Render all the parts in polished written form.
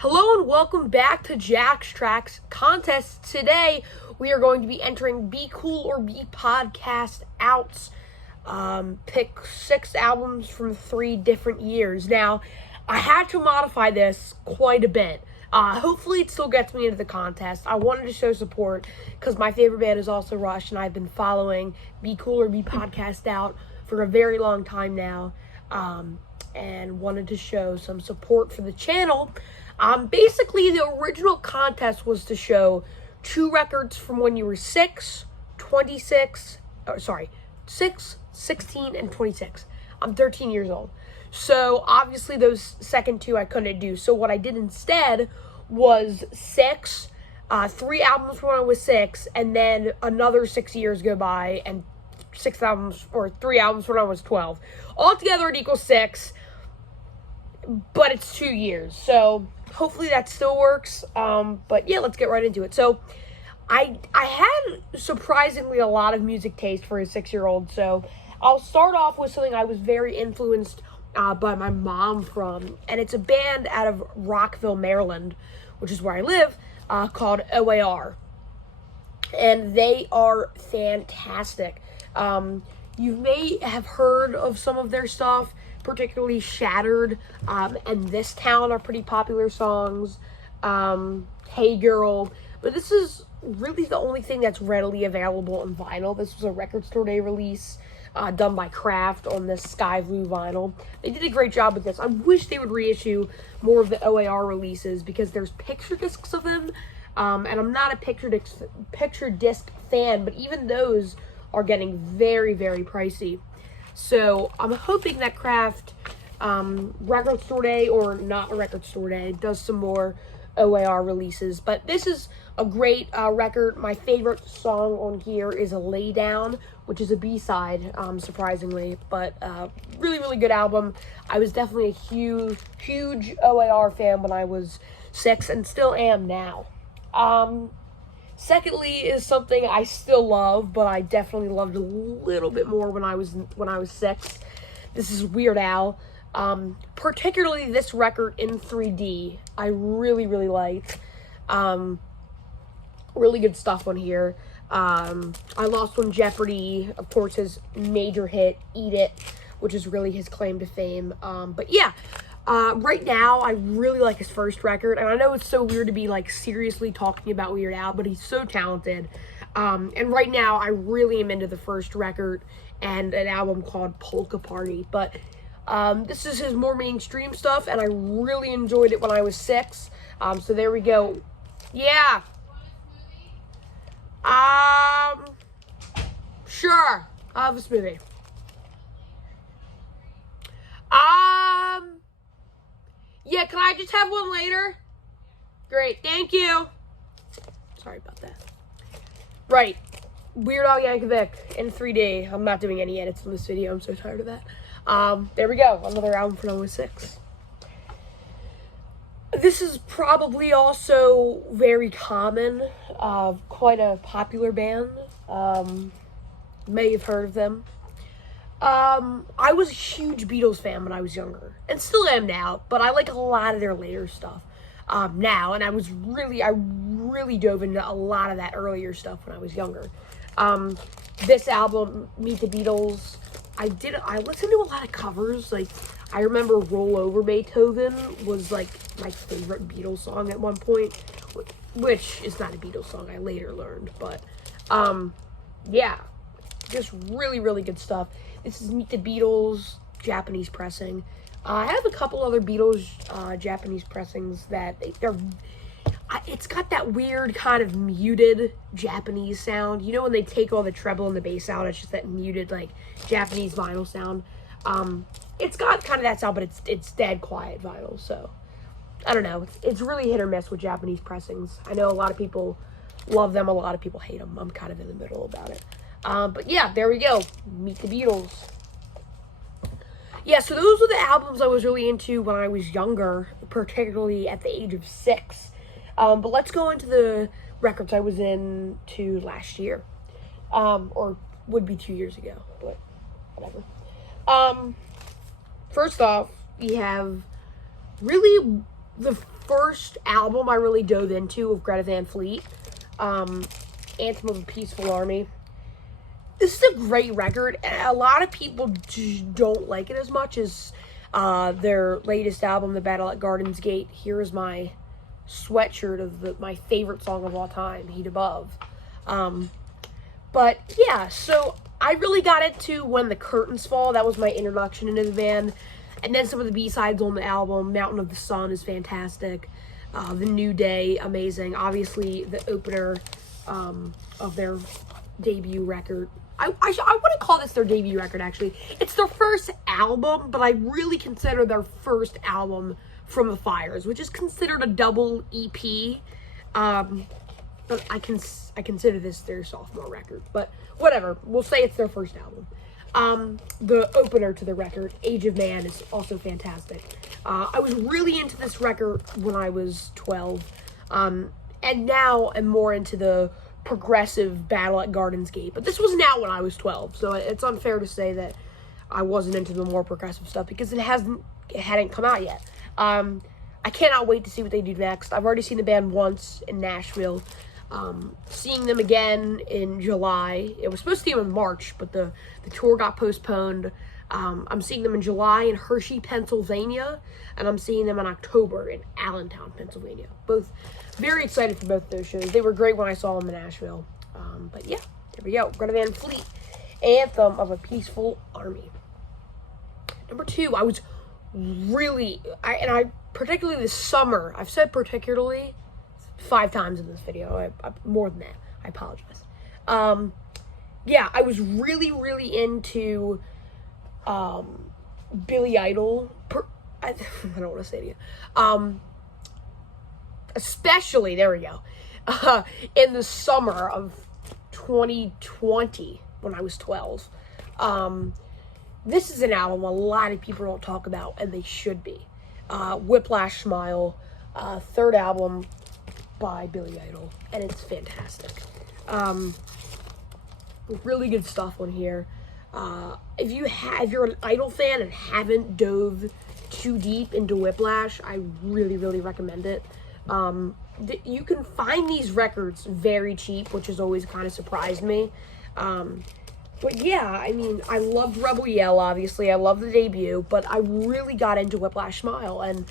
Hello and welcome back to Jack's Tracks Contest. Today we are going to be entering Be Cool or Be Podcast Outs. Pick 6 albums from 3 different years. Now, I had to modify this quite a bit. Hopefully it still gets me into the contest. I wanted to show support because my favorite band is also Rush, and I've been following Be Cool or Be Podcast Out for a very long time now, and wanted to show some support for the channel. Basically, the original contest was to show 2 records from when you were 6, 16, and 26. I'm 13 years old. So, obviously, those second 2 I couldn't do. So, what I did instead was 6, 3 albums from when I was 6, and then another 6 years go by, and 6 albums, or 3 albums when I was 12. Altogether, it equals 6, but it's 2 years. So, hopefully that still works. But yeah, let's get right into it. So I had surprisingly a lot of music taste for a 6-year-old. So I'll start off with something I was very influenced by my mom from, and it's a band out of Rockville, Maryland, which is where I live, called OAR. And they are fantastic. You may have heard of some of their stuff, particularly Shattered, and This Town are pretty popular songs, Hey Girl, but this is really the only thing that's readily available on vinyl. This was a Record Store Day release, done by Kraft on this sky blue vinyl. They did a great job with this. I wish they would reissue more of the OAR releases, because there's picture discs of them, and I'm not a picture disc fan, but even those are getting very, very pricey. So I'm hoping that Kraft, Record Store Day or not a Record Store Day, does some more OAR releases. But this is a great record. My favorite song on here is A Lay Down, which is a B-side, surprisingly. But really, really good album. I was definitely a huge OAR fan when I was 6 and still am now. Secondly is something I still love, but I definitely loved a little bit more when I was 6. This is Weird Al. Particularly this record in 3D. I really, really liked. Really good stuff on here. I Lost on Jeopardy, of course, his major hit, Eat It, which is really his claim to fame. But yeah. Right now, I really like his first record, and I know it's so weird to be, like, seriously talking about Weird Al, but he's so talented, and right now, I really am into the first record, and an album called Polka Party, but, this is his more mainstream stuff, and I really enjoyed it when I was 6, so there we go. Yeah. Sure, I'll have a smoothie. Yeah, can I just have one later? Great, thank you. Sorry about that. Right, Weird Al Yankovic in 3D. I'm not doing any edits in this video. I'm so tired of that. There we go. Another album from 06. This is probably also very common. Quite a popular band. May have heard of them. I was a huge Beatles fan when I was younger, and still am now, but I like a lot of their later stuff, now, and I really dove into a lot of that earlier stuff when I was younger. This album, Meet the Beatles, I listened to a lot of covers. Like, I remember Roll Over Beethoven was, like, my favorite Beatles song at one point, which is not a Beatles song, I later learned, but, yeah, just really, really good stuff. This is Meet the Beatles, Japanese pressing. I have a couple other Beatles Japanese pressings that it's got that weird kind of muted Japanese sound. You know when they take all the treble and the bass out, it's just that muted, like, Japanese vinyl sound. It's got kind of that sound, but it's dead quiet vinyl, so I don't know. It's really hit or miss with Japanese pressings. I know a lot of people love them, a lot of people hate them. I'm kind of in the middle about it. But yeah, there we go. Meet the Beatles. Yeah, so those were the albums I was really into when I was younger, particularly at the age of 6. But let's go into the records I was into last year. Or would be 2 years ago, but whatever. First off, we have really the first album I really dove into of Greta Van Fleet, Anthem of a Peaceful Army. This is a great record, and a lot of people don't like it as much as their latest album, The Battle at Garden's Gate. Here is my sweatshirt of my favorite song of all time, Heat Above. But yeah, so I really got into When the Curtains Fall. That was my introduction into the band. And then some of the B-sides on the album. Mountain of the Sun is fantastic. The New Day, amazing. Obviously, the opener of their debut record. I wouldn't call this their debut record, actually. It's their first album, but I really consider their first album From the Fires, which is considered a double EP. But I consider this their sophomore record. But whatever, we'll say it's their first album. The opener to the record, Age of Man, is also fantastic. I was really into this record when I was 12. And now I'm more into the progressive Battle at Garden's Gate. But this was now when I was 12, so it's unfair to say that I wasn't into the more progressive stuff because it hadn't come out yet. I cannot wait to see what they do next. I've already seen the band once in Nashville. Seeing them again in July. It was supposed to be in March, but the tour got postponed. I'm seeing them in July in Hershey, Pennsylvania, and I'm seeing them in October in Allentown, Pennsylvania. Both very excited for both of those shows. They were great when I saw them in Nashville. But yeah, here we go. Greta Van Fleet, Anthem of a Peaceful Army. Number 2, I was really, I particularly this summer, I've said particularly 5 times in this video, more than that, I apologize. Yeah, I was really, really into, Billy Idol, I don't want to say it again, especially, there we go, in the summer of 2020, when I was 12, this is an album a lot of people don't talk about, and they should be, Whiplash Smile, third album by Billy Idol, and it's fantastic. Really good stuff on here. If you're an Idol fan and haven't dove too deep into Whiplash, I really, really recommend it. You can find these records very cheap, which has always kind of surprised me. But yeah, I mean, I loved Rebel Yell, obviously. I love the debut, but I really got into Whiplash Smile, and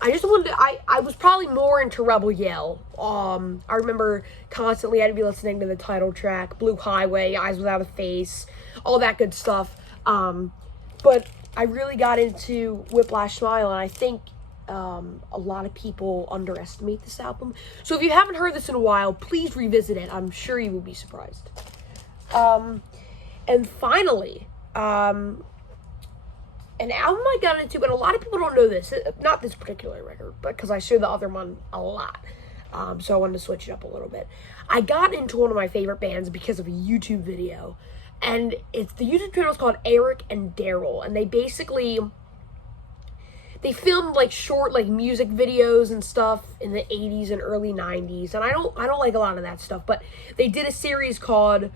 I just wanted to, I was probably more into Rebel Yell. I remember constantly I had to be listening to the title track, Blue Highway, Eyes Without a Face, all that good stuff. But I really got into Whiplash Smile, and I think a lot of people underestimate this album. So if you haven't heard this in a while, please revisit it. I'm sure you will be surprised. And finally, an album I got into, and a lot of people don't know this, not this particular record, but because I show the other one a lot, so I wanted to switch it up a little bit. I got into one of my favorite bands because of a YouTube video, and the YouTube channel is called Eric and Daryl, and they filmed like short like music videos and stuff in the 80s and early 90s, and I don't like a lot of that stuff, but they did a series called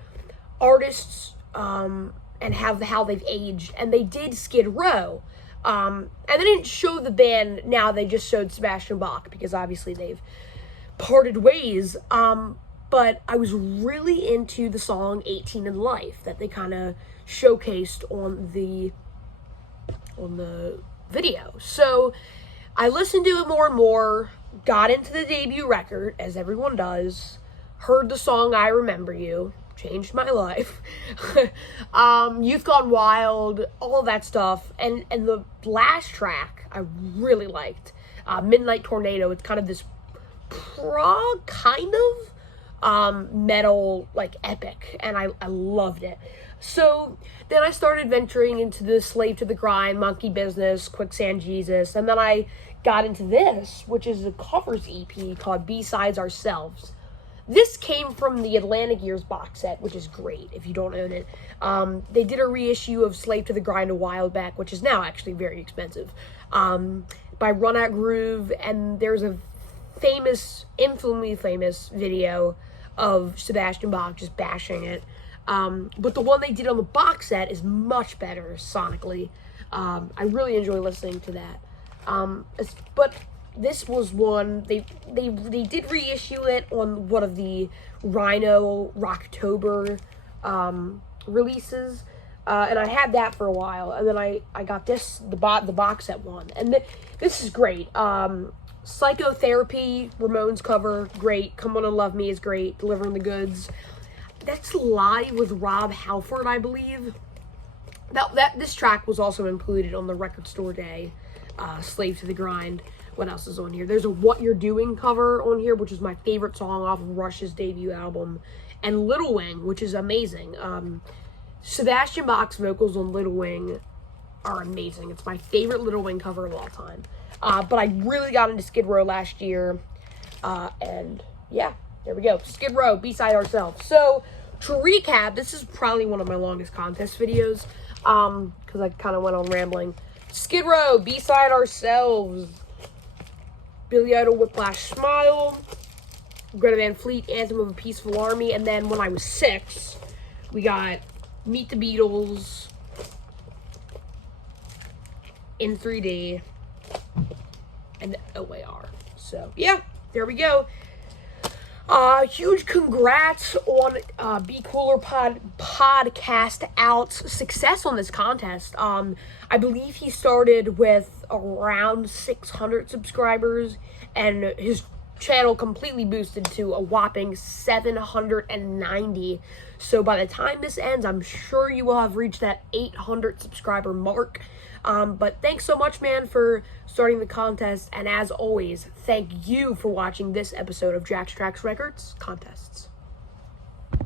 Artists and how they've aged, and they did Skid Row, and they didn't show the band now, they just showed Sebastian Bach, because obviously they've parted ways, but I was really into the song 18 in Life that they kind of showcased on the video, so I listened to it more and more, got into the debut record, as everyone does, heard the song I Remember You, changed my life, Youth Gone Wild, all of that stuff, and the last track I really liked, Midnight Tornado. It's kind of this prog kind of metal like epic, and I loved it. So then I started venturing into the Slave to the Grind, Monkey Business, Quicksand Jesus, and then I got into this, which is a covers EP called B-Sides Ourselves. This came from the Atlantic Years box set, which is great if you don't own it. They did a reissue of Slave to the Grind a while back, which is now actually very expensive, by Run Out Groove, and there's a infamously famous video of Sebastian Bach just bashing it. But the one they did on the box set is much better sonically. I really enjoy listening to that. But this was one, they did reissue it on one of the Rhino Rocktober releases, and I had that for a while, and then I got the box set one, and this is great. Psychotherapy, Ramones cover, great. Come On and Love Me is great. Delivering the Goods. That's live with Rob Halford, I believe. This track was also included on the Record Store Day, Slave to the Grind. What else is on here? There's a What You're Doing cover on here, which is my favorite song off of Rush's debut album. And Little Wing, which is amazing. Sebastian Bach's vocals on Little Wing are amazing. It's my favorite Little Wing cover of all time. But I really got into Skid Row last year. And yeah, there we go. Skid Row, B-Side Ourselves. So, to recap, this is probably one of my longest contest videos. Because I kind of went on rambling. Skid Row, B-Side Ourselves. Billy Idol, Whiplash Smile. Greta Van Fleet, Anthem of a Peaceful Army. And then when I was 6, we got Meet the Beatles. In 3D. And OAR. So, yeah, there we go. Huge congrats on Be Cooler podcast out's success on this contest. I believe he started with around 600 subscribers, and his channel completely boosted to a whopping 790. So by the time this ends, I'm sure you will have reached that 800 subscriber mark. But thanks so much, man, for starting the contest. And as always, thank you for watching this episode of Jack's Tracks Records Contests.